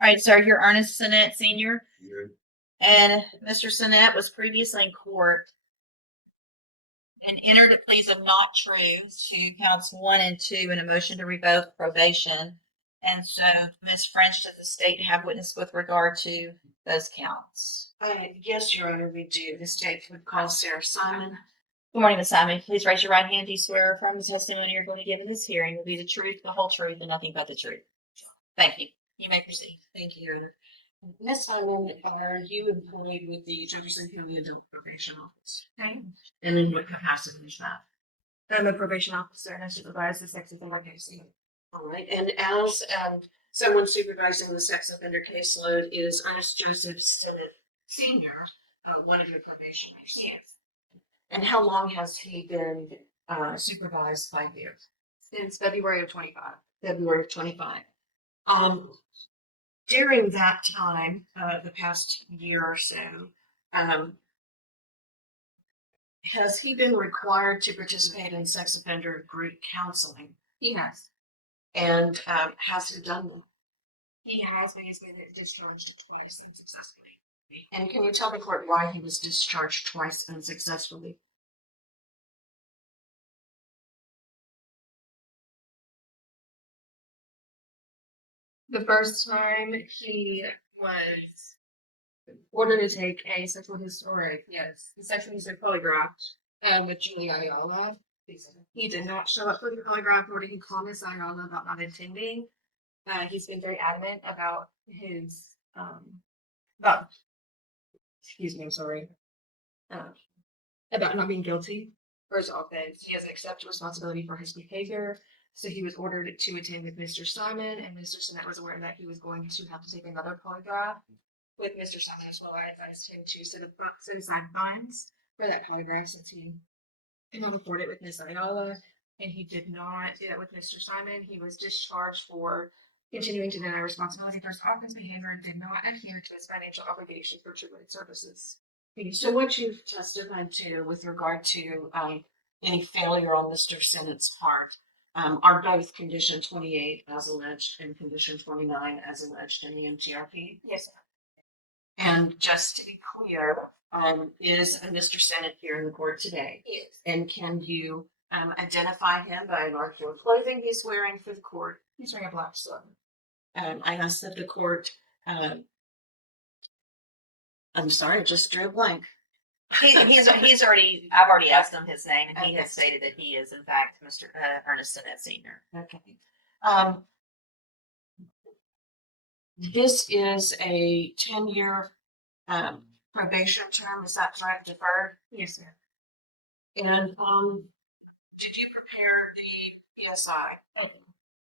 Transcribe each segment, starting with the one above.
All right, sir, you're Ernest Sinnett Sr. Here. And Mr. Sinnett was previously in court and entered a pleas of not true to counts 1 and 2 in a motion to revoke probation. And so, Ms. French, does the state have witness with regard to those counts? Yes, Your Honor, we do. The state would call Sarah Simon. Good morning, Ms. Simon. Please raise your right hand. Do you swear or affirm the testimony you're going to give in this hearing will be the truth, the whole truth, and nothing but the truth? Thank you. You may proceed. Thank you, Your Honor. Ms. Simon, are you employed with the Jefferson County Adult Probation Office? Okay. And in what capacity is that? I'm a probation officer and I supervise the sex offender caseload. All right. And as someone supervising the sex offender caseload is Ernest Joseph Sinnett Sr., one of your probationers? Yes. And how long has he been supervised by you? Since February of 25. February of 25. During that time, the past year or so, has he been required to participate in sex offender group counseling? He has. And has he done that? He has, but he's been discharged twice unsuccessfully. And can you tell the court why he was discharged twice unsuccessfully? The first time he was ordered to take a sexual history, sexual history polygraph with Julie Ayala. He did not show up for the polygraph, nor did he call Miss Ayala about not attending. He's been very adamant about his about about not being guilty for his offense. He hasn't accepted responsibility for his behavior. So he was ordered to attend with Mr. Simon, and Mr. Sinnett was aware that he was going to have to take another polygraph with Mr. Simon as well. I advised him to set aside funds for that polygraph since he could not afford it with Ms. Ayala, and he did not do that with Mr. Simon. He was discharged for continuing to deny responsibility for his offense behavior and did not adhere to his financial obligation for treatment services. So what you've testified to with regard to any failure on Mr. Sinnett's part are both condition 28 as alleged and condition 29 as alleged in the MTRP? Yes, sir. And just to be clear, is Mr. Sinnett here in the court today? Yes. And can you identify him by an article of clothing he's wearing for the court? He's wearing a black suit. I asked that the court, I'm sorry, I just drew a blank. He's already. I've already asked him his name, and he Okay. has stated that he is, in fact, Mr. Ernest Sinnett Sr. Okay. This is a 10-year probation term. Is that correct? Deferred? Yes, sir. And did you prepare the PSI?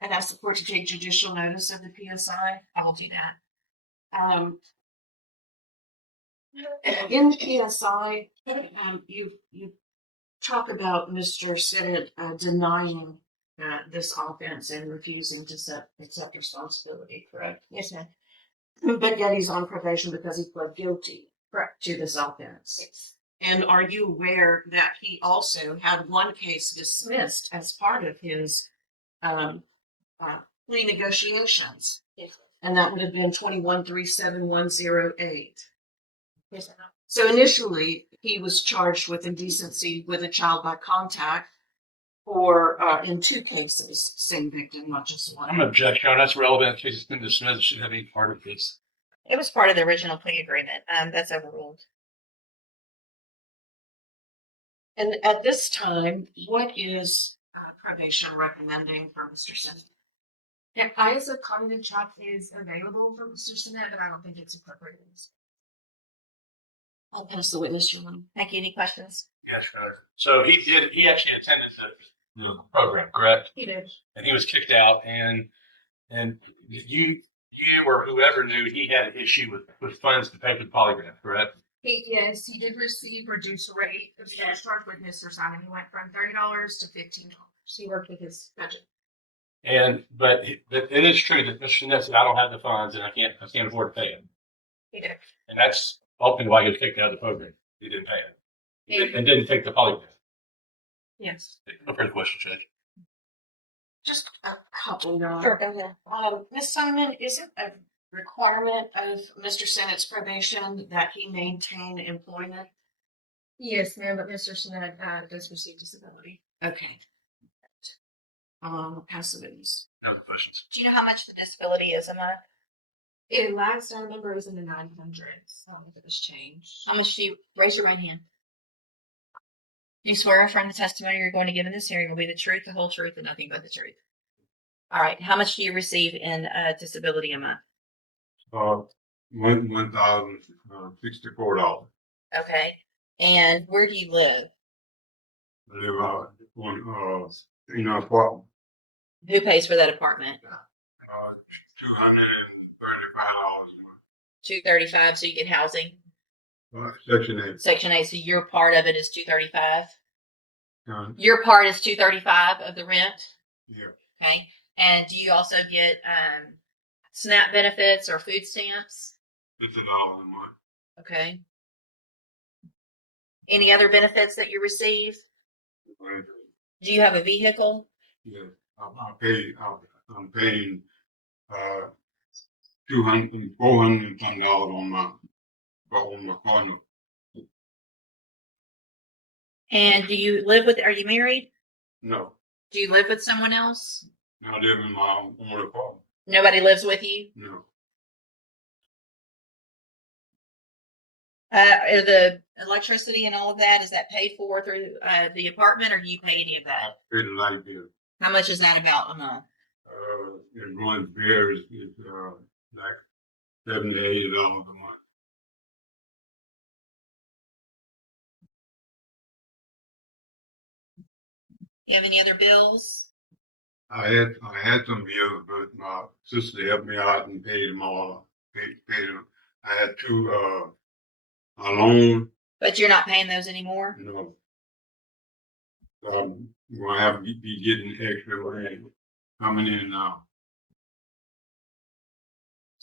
And ask the court to take judicial notice of the PSI? I will do that. In the PSI, you talk about Mr. Sinnett denying this offense and refusing to accept responsibility, correct? Yes, ma'am. But yet he's on probation because he pled guilty, Correct. to this offense. Yes. And are you aware that he also had one case dismissed as part of his plea negotiations? Yes. And that would have been 21-37108. Yes, ma'am. So initially, he was charged with indecency with a child by contact, or in 2 cases, same victim, not just one. I'm an objection. That's relevant because it's been dismissed. It should have been part of this. It was part of the original plea agreement. That's overruled. And at this time, what is probation recommending for Mr. Sinnett? Yeah, ISO cognitive check is available for Mr. Sinnett, but I don't think it's appropriate. I'll pass the witness, Your Honor. Thank you. Any questions? Yes, so he actually attended the program, correct? He did. And he was kicked out, and you or whoever knew he had an issue with funds to pay for the polygraph, correct? Yes, he did receive reduced rate of charge with Mr. Simon. He went from $30 to $15. He worked with his budget. But it is true that Mr. Sinnett said, I don't have the funds and I can't afford to pay him. He did. And that's ultimately why he was kicked out of the program. He didn't pay it. And didn't take the polygraph. Yes. No further questions, Judge. Just a couple, Your Honor. Sure, go ahead. Ms. Simon, is it a requirement of Mr. Sennett's probation that he maintain employment? Yes, ma'am, but Mr. Sinnott does receive disability. Okay. Pass the witness. No other questions. Do you know how much the disability is a month? It last I remember it was in the 900s. I don't know if it was changed. How much do you raise your right hand? You swear affirm the testimony you're going to give in this hearing will be the truth, the whole truth, and nothing but the truth. All right. How much do you receive in disability a month? $1,064. Okay. And where do you live? I live out on apartment. Who pays for that apartment? $235 a $235. So you get housing. month. Section 8. Section 8. So your part of it is $235. Uh, Your part is $235 of the rent. yeah, Okay. And do you also get SNAP benefits or food stamps? $50 a month. Okay. Any other benefits that you receive? Do you have a vehicle? Yeah, I'm paying $410 on my car note. And are you married? No, Do you live with someone else? I live in my own apartment. Nobody lives with you? No, Are the electricity and all of that, is that paid for through the apartment or do you pay any of I that? pay the light bill. How much is that about a month? It runs there is like $70 to $80 a month. You have any other bills? I had some bills, but my sister helped me out and paid them all. Paid them. I had two a loan. But you're not paying those anymore? So I'm gonna have to be getting extra money coming in now.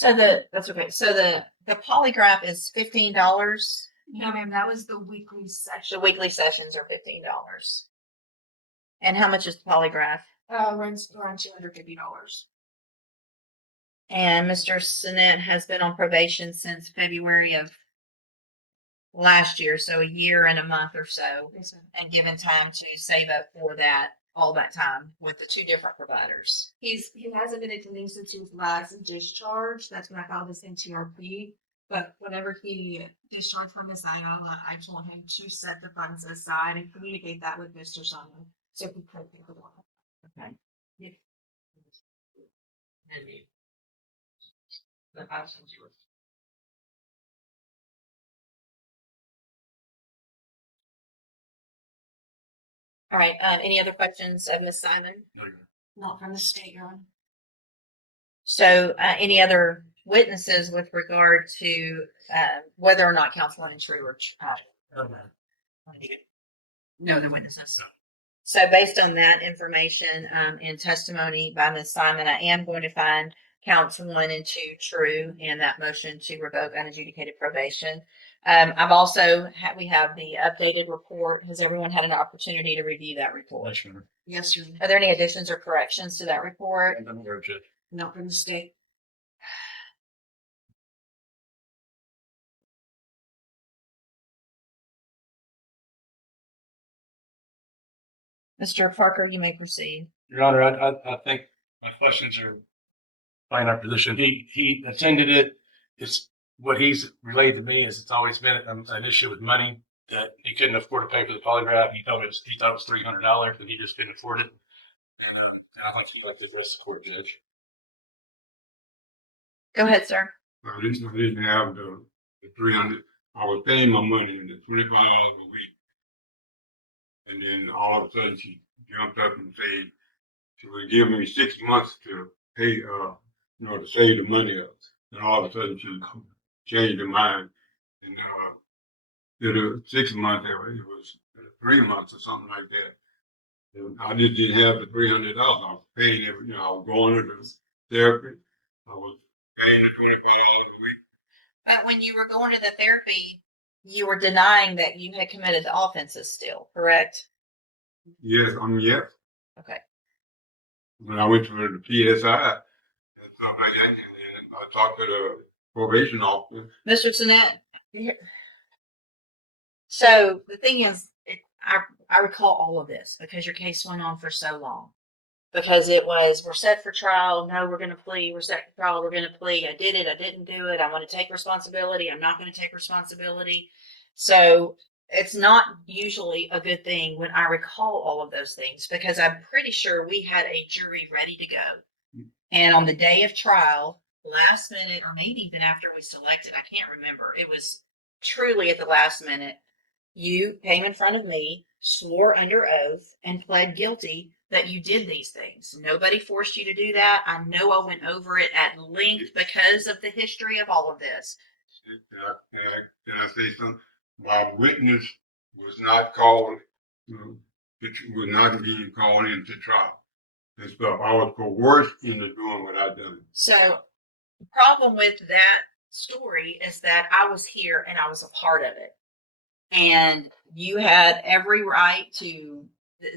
That's okay. So the polygraph is $15. No, ma'am, that was the weekly The session. weekly sessions are $15. And how much is the polygraph? Runs around $250. And Mr. Sinnett has been on probation since February of last year, so a year and a month or so, Yes, ma'am. and given time to save up for that all that time with the two different providers. He hasn't been attending since he was last discharged. That's when I filed his NTRP. But whenever he discharged from his IOLA, I told him to set the funds aside and communicate that with Mr. Simon so he could pay for the one. Okay. All right. Any other questions of Ms. Simon? Not from the state, Your Honor. So, any other witnesses with regard to whether or not counsel and true or no other witnesses? So, based on that information and testimony by Ms. Simon, I am going to find counts 1 and 2 true and that motion to revoke unadjudicated probation. I've also we have the updated report. Has everyone had an opportunity to review that report? Yes, Your Honor. Are there any additions or corrections to that report? Not from the state. Mr. Parker, you may proceed. Your Honor, I think my questions are fine. Our position. He attended it. It's what he's relayed to me is it's always been an issue with money that he couldn't afford to pay for the polygraph. He thought it was $300 and he just couldn't afford it. And I think he'd like to address the court judge. Go ahead, sir. I didn't have the 300. I was paying my money in the $25 a week. And then all of a sudden she jumped up and said she would give me 6 months to pay, to save the money up. And all of a sudden she changed her mind. And did a 6 month, it was 3 months or something like that. And I just didn't have the $300. I was paying every, I was going to the therapy. I was paying the $25 a week. But when you were going to the therapy, you were denying that you had committed the offenses still, correct? Yes, yes. Okay. When I went to the PSI and stuff like that, and I talked to the probation officer. Mr. Sinet. So the thing is, I recall all of this because your case went on for so long. Because it was, we're set for trial. No, we're going to plea. We're set for trial. We're going to plea. I did it. I didn't do it. I want to take responsibility. I'm not going to take responsibility. So it's not usually a good thing when I recall all of those things because I'm pretty sure we had a jury ready to go. And on the day of trial, last minute, or maybe even after we selected, I can't remember. It was truly at the last minute. You came in front of me, swore under oath, and pled guilty that you did these things. Nobody forced you to do that. I know I went over it at length because of the history of all of this. Can I say something? My witness was not called, was not being called into trial and stuff. I was coerced into doing what I done. So the problem with that story is that I was here and I was a part of it. And you had every right to,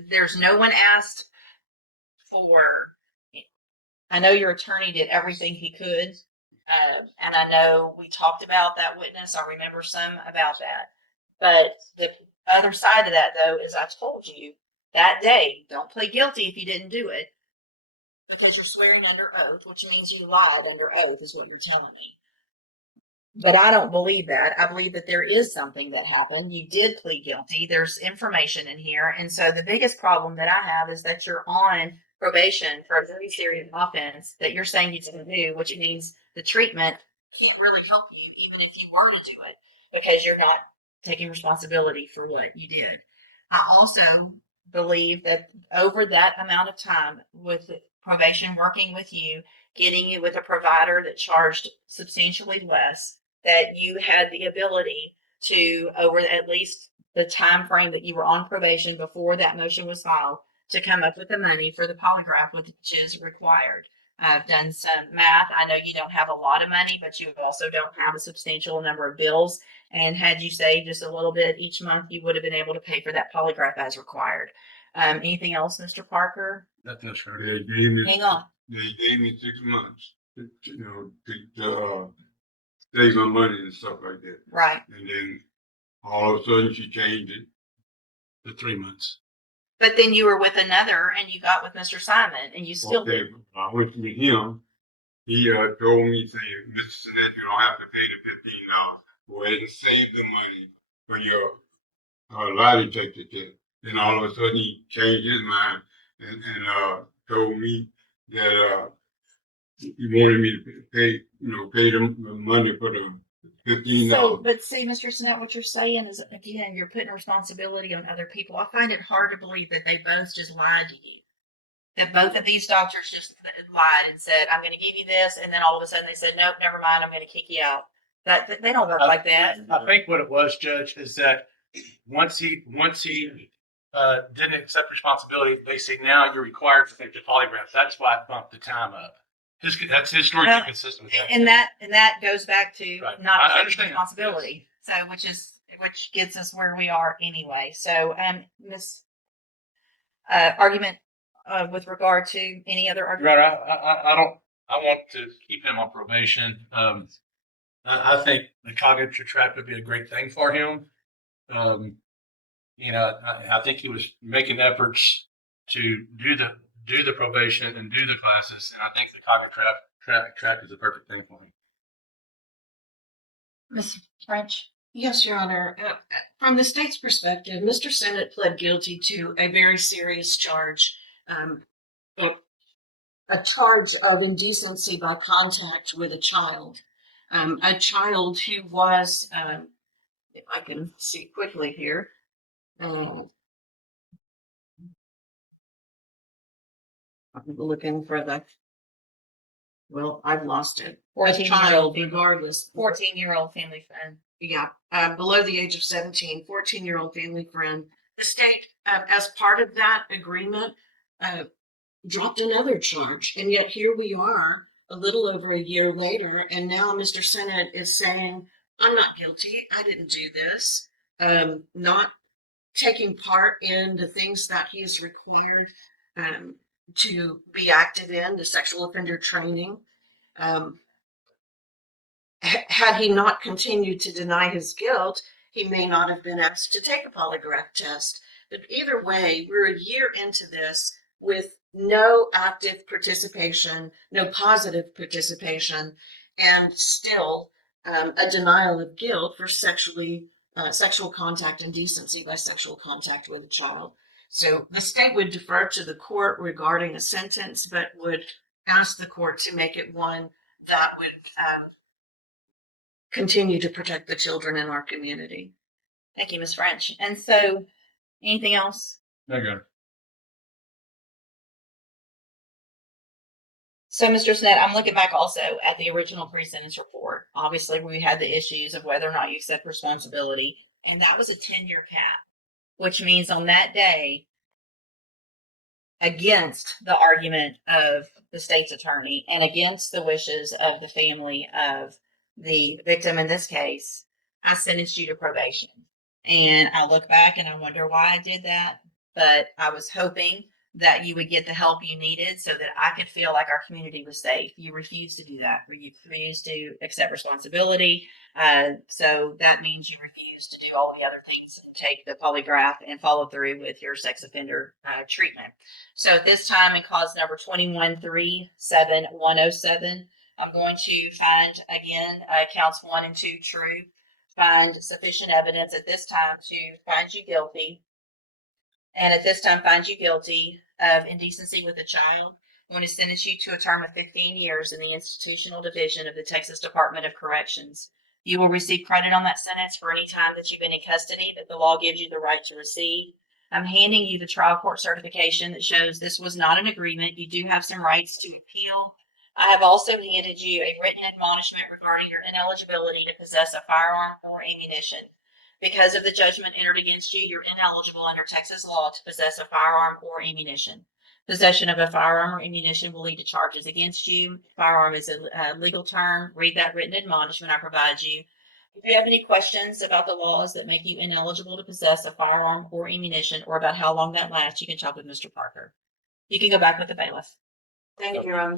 there's no one asked for, I know your attorney did everything he could. And I know we talked about that witness. I remember some about that. But the other side of that, though, is I told you that day, don't plead guilty if you didn't do it. Because you're swearing under oath, which means you lied under oath, is what you're telling me. But I don't believe that. I believe that there is something that happened. You did plead guilty. There's information in here. And so the biggest problem that I have is that you're on probation for a very serious offense that you're saying you didn't do, which means the treatment can't really help you even if you were to do it because you're not taking responsibility for what you did. I also believe that over that amount of time with probation working with you, getting you with a provider that charged substantially less, that you had the ability to, over at least the time frame that you were on probation before that motion was filed, to come up with the money for the polygraph, which is required. I've done some math. I know you don't have a lot of money, but you also don't have a substantial number of bills. And had you saved just a little bit each month, you would have been able to pay for that polygraph as required. Anything else, Mr. Parker? Nothing else, sir. They gave me, Hang on. they gave me 6 months, to save my money and stuff like that. Right. And then all of a sudden she changed it. The 3 months. But then you were with another and you got with Mr. Simon and you still Okay, did. I went with him. He told me, saying, Mr. Sinet, you don't have to pay the $15. Go ahead and save the money for your lie detector test. Then all of a sudden he changed his mind and told me that he wanted me to pay the money for the $15. So, but see, Mr. Sinet, what you're saying is, again, you're putting responsibility on other people. I find it hard to believe that they both just lied to you. That both of these doctors just lied and said, I'm going to give you this. And then all of a sudden they said, nope, never mind. I'm going to kick you out. That they don't work like that. I think what it was, Judge, is that once he didn't accept responsibility, they say now you're required to take the polygraph. That's why it bumped the time up. That's his story. Well, Consistent with that. And that goes back to Right. not I accepting understand. responsibility. So, which gets us where we are anyway. So, Miss argument with regard to any other argument. Right. I want to keep him on probation. I think the cognitive trap would be a great thing for him. I think he was making efforts to do the probation and do the classes, and I think the cognitive trap is a perfect thing for him. Ms. French? Yes, Your Honor. From the state's perspective, Mr. Sinet pled guilty to a very serious charge, a charge of indecency by contact with a child who was, if I can see quickly here, I'm looking for I've lost it. A 14-year-old child, regardless. 14-year-old family friend. Yeah, below the age of 17, 14-year-old family friend. The state, as part of that agreement, dropped another charge. And yet here we are a little over a year later. And now Mr. Sinet is saying, I'm not guilty. I didn't do this. Not taking part in the things that he is required to be active in, the sexual offender training. had he not continued to deny his guilt, he may not have been asked to take a polygraph test. But either way, we're a year into this with no active participation, no positive participation, and still a denial of guilt for sexual contact and decency by sexual contact with a child. So the state would defer to the court regarding a sentence, but would ask the court to make it one that would continue to protect the children in our community. Thank you, Ms. French. And so, anything else? Okay. So, Mr. Snett, I'm looking back also at the original pre-sentence report. Obviously, we had the issues of whether or not you accept responsibility, and that was a 10-year cap, which means on that day, against the argument of the state's attorney and against the wishes of the family of the victim in this case, I sentenced you to probation. And I look back and I wonder why I did that, but I was hoping that you would get the help you needed so that I could feel like our community was safe. You refused to do that. You refused to accept responsibility. So that means you refuse to do all the other things and take the polygraph and follow through with your sex offender treatment. So at this time, in cause number 21-37107, I'm going to find again counts 1 and 2 true. Find sufficient evidence at this time to find you guilty. And at this time, find you guilty of indecency with a child. I'm going to sentence you to a term of 15 years in the institutional division of the Texas Department of Corrections. You will receive credit on that sentence for any time that you've been in custody that the law gives you the right to receive. I'm handing you the trial court certification that shows this was not an agreement. You do have some rights to appeal. I have also handed you a written admonishment regarding your ineligibility to possess a firearm or ammunition. Because of the judgment entered against you, you're ineligible under Texas law to possess a firearm or ammunition. Possession of a firearm or ammunition will lead to charges against you. Firearm is a legal term. Read that written admonishment I provide you. If you have any questions about the laws that make you ineligible to possess a firearm or ammunition, or about how long that lasts, you can talk with Mr. Parker. You can go back with the bailiff. Thank you, Your Honor.